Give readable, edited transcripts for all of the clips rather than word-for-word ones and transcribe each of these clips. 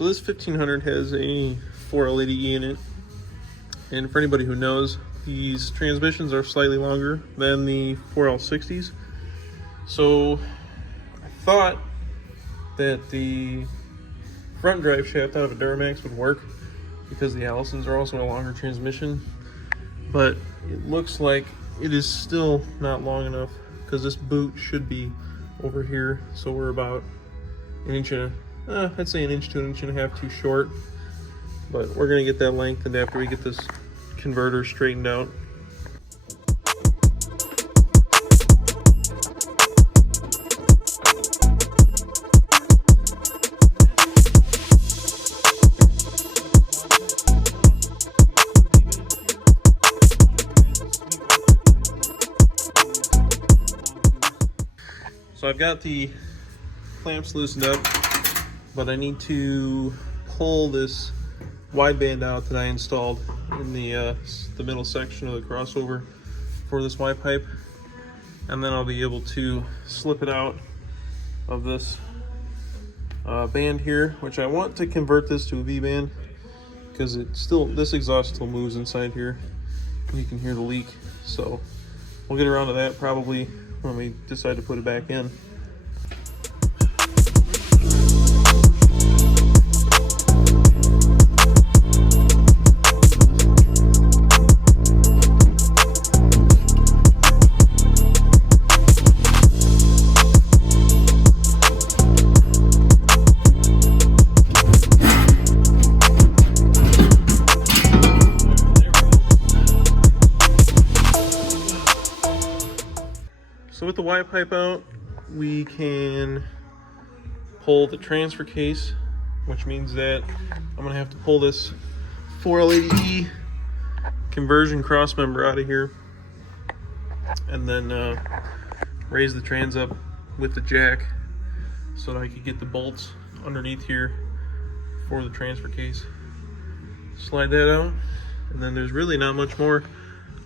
So this 1500 has a 4L80E in it. And for anybody who knows, these transmissions are slightly longer than the 4L60s. So I thought that the front drive shaft out of a Duramax would work because the Allisons are also a longer transmission. But it looks like it is still not long enough because this boot should be over here. So we're about an inch and I'd say an inch to an inch and a half too short. But we're gonna get that lengthened after we get this converter straightened out. So I've got the clamps loosened up, but I need to pull this wideband out that I installed in the middle section of the crossover for this Y pipe, and then I'll be able to slip it out of this band here, which I want to convert this to a V band because this exhaust still moves inside here. You can hear the leak, so we'll get around to that probably when we decide to put it back in. So with the Y pipe out, we can pull the transfer case, which means that I'm gonna have to pull this 4L80E conversion cross member out of here and then raise the trans up with the jack so that I can get the bolts underneath here for the transfer case. Slide that out, and then there's really not much more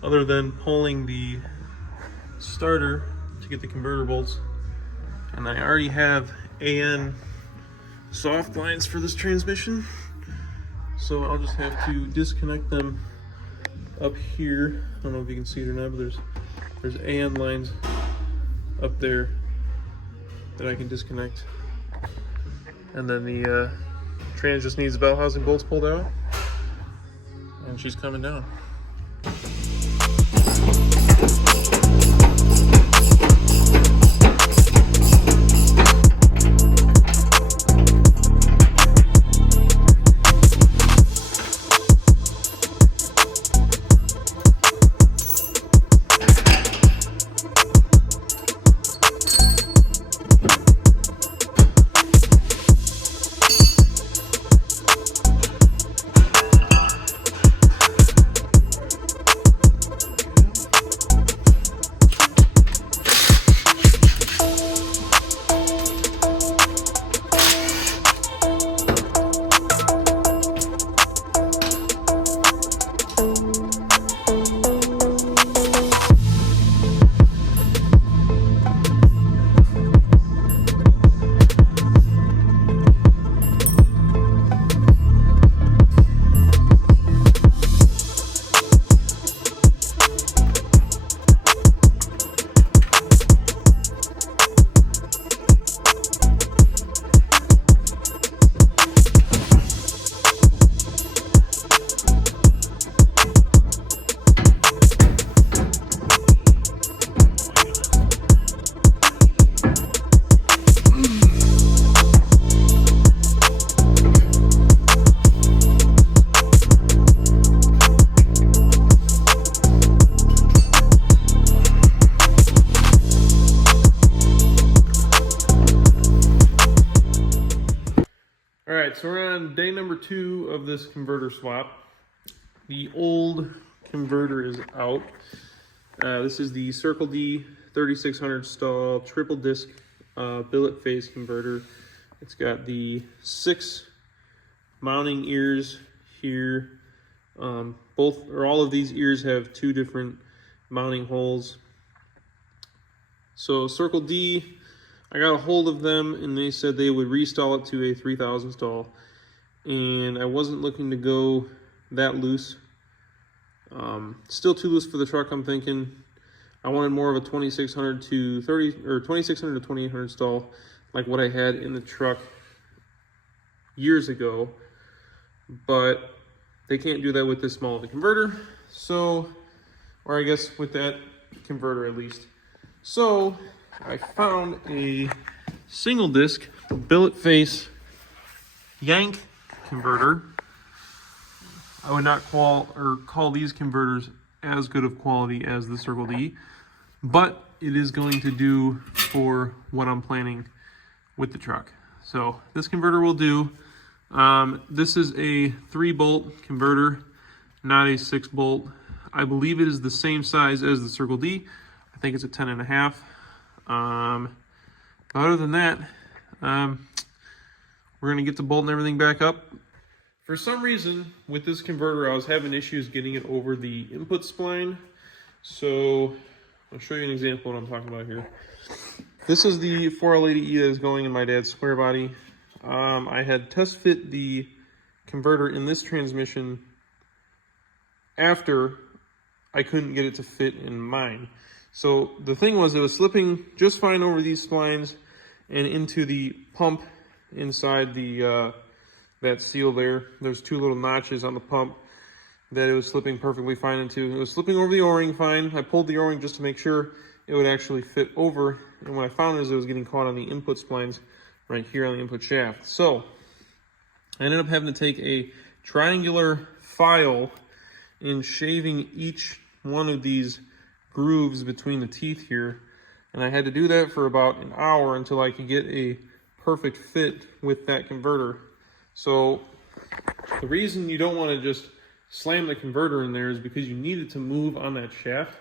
other than pulling the starter to get the converter bolts. And I already have AN soft lines for this transmission, so I'll just have to disconnect them up here. I don't know if you can see it or not, but there's AN lines up there that I can disconnect, and then the trans just needs the bell housing bolts pulled out, and she's coming down. Alright, so we're on day number 2 of this converter swap. The old converter is out. This is the Circle D 3600 stall triple disc billet phase converter. It's got the 6 mounting ears here. All of these ears have 2 different mounting holes. So Circle D, I got a hold of them and they said they would restall it to a 3000 stall. and I wasn't looking to go that loose. Still too loose for the truck, I'm thinking. I wanted more of a 2600 to 30 or 2600 to 2800 stall, like what I had in the truck years ago, but they can't do that with this small of a converter. So, or I guess with that converter at least. So I found a single disc billet face Yank converter. I would not call these converters as good of quality as the Circle D, but it is going to do for what I'm planning with the truck. So this converter will do. This is a 3-bolt converter, not a 6-bolt. I believe it is the same size as the Circle D. I think it's a 10.5. Other than that, we're gonna get the bolt and everything back up. For some reason, with this converter, I was having issues getting it over the input spline. So I'll show you an example of what I'm talking about here. This is the 4L80E that is going in my dad's square body. I had test fit the converter in this transmission after I couldn't get it to fit in mine. So the thing was, it was slipping just fine over these splines and into the pump inside the that seal there. There's 2 little notches on the pump that it was slipping perfectly fine into. It was slipping over the O-ring fine. I pulled the O-ring just to make sure it would actually fit over. And what I found is it was getting caught on the input splines right here on the input shaft. So I ended up having to take a triangular file and shaving each one of these grooves between the teeth here. And I had to do that for about an hour until I could get a perfect fit with that converter. So the reason you don't want to just slam the converter in there is because you need it to move on that shaft,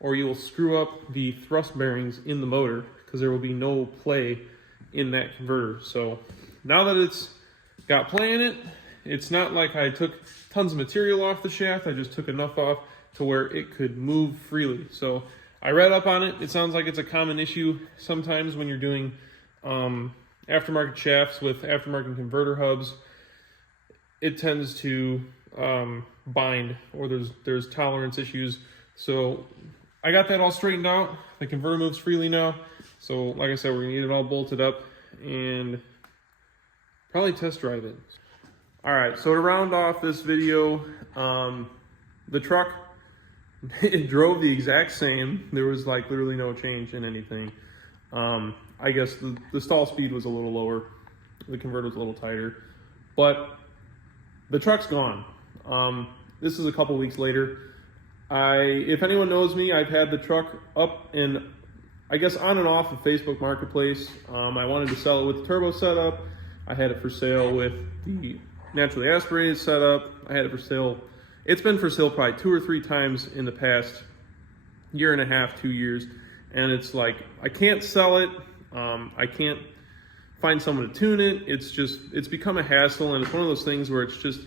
or you will screw up the thrust bearings in the motor because there will be no play in that converter. So now that it's got play in it, it's not like I took tons of material off the shaft. I just took enough off to where it could move freely. So I read up on it. It sounds like it's a common issue sometimes when you're doing aftermarket shafts with aftermarket converter hubs. It tends to bind, or there's tolerance issues. So I got that all straightened out. The converter moves freely now. So like I said, we're gonna get it all bolted up and probably test drive it. All right, so to round off this video, the truck, it drove the exact same. There was like literally no change in anything. I guess the stall speed was a little lower. The converter was a little tighter, but the truck's gone. This is a couple weeks later. If anyone knows me, I've had the truck up and I guess on and off of Facebook Marketplace. I wanted to sell it with the turbo setup. I had it for sale with the naturally aspirated setup. I had it for sale. It's been for sale probably 2 or 3 times in the past year and a half, 2 years. And it's like, I can't sell it. I can't find someone to tune it. It's become a hassle, and it's one of those things where it's just,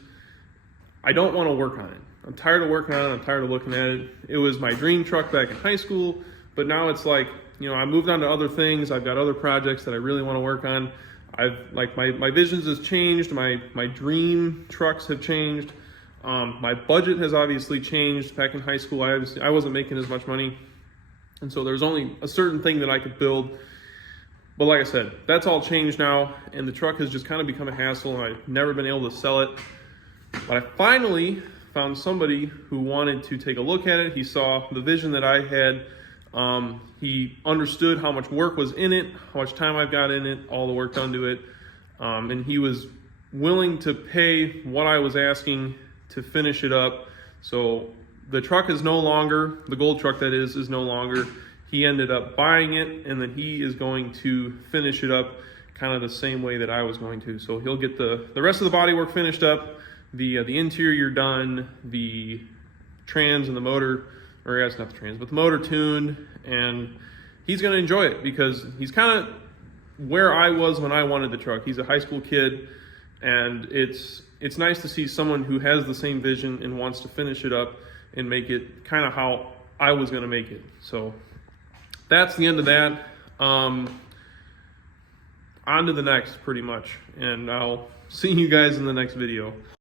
I don't want to work on it. I'm tired of working on it. I'm tired of looking at it. It was my dream truck back in high school, but now it's like, you know, I moved on to other things. I've got other projects that I really want to work on. My visions has changed. My dream trucks have changed. My budget has obviously changed. Back in high school, I wasn't making as much money. And so there's only a certain thing that I could build. But like I said, that's all changed now, and the truck has just kind of become a hassle, and I've never been able to sell it. But I finally found somebody who wanted to take a look at it. He saw the vision that I had. He understood how much work was in it, how much time I've got in it, all the work done to it. And he was willing to pay what I was asking to finish it up. So the truck is no longer, the gold truck that is no longer. He ended up buying it, and then he is going to finish it up kind of the same way that I was going to. So he'll get the rest of the body work finished up, the interior done, the trans and the motor, or yes, not the trans, but the motor tuned, and he's going to enjoy it because he's kind of where I was when I wanted the truck. He's a high school kid, and it's nice to see someone who has the same vision and wants to finish it up and make it kind of how I was going to make it. So that's the end of that. I on to the next pretty much. And I'll see you guys in the next video.